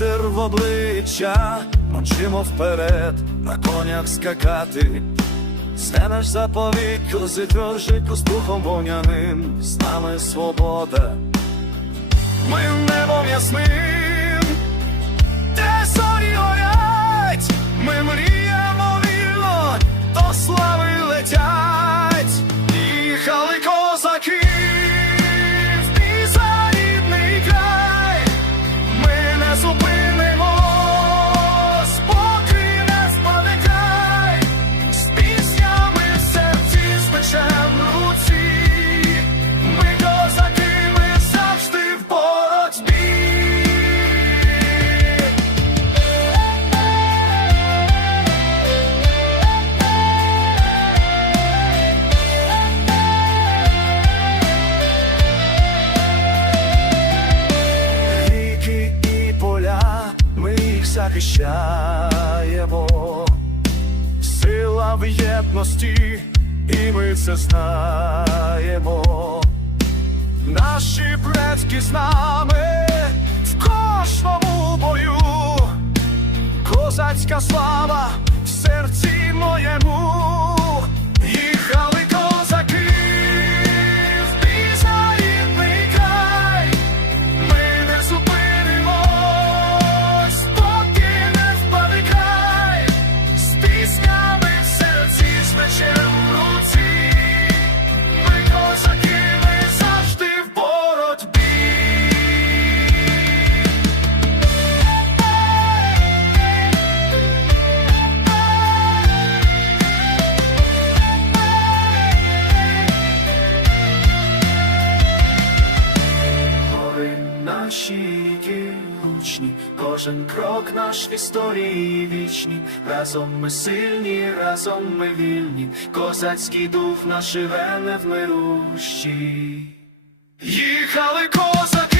Вітер в обличчя, мчимо вперед, на конях скакати. Сте наш заповіт, кози тверджить з духом вогняним, з нами свобода. Ми небом ясним, де зорі горять, ми мріємо захищаємо. Сила в єдності, і ми це знаємо. Наші предки з нами в кожному бою. Козацька слава в серці моєму. Кожен крок наш в історії вічні. Разом ми сильні, разом ми вільні, козацький дух наш живе мирущі. Їхали козаки.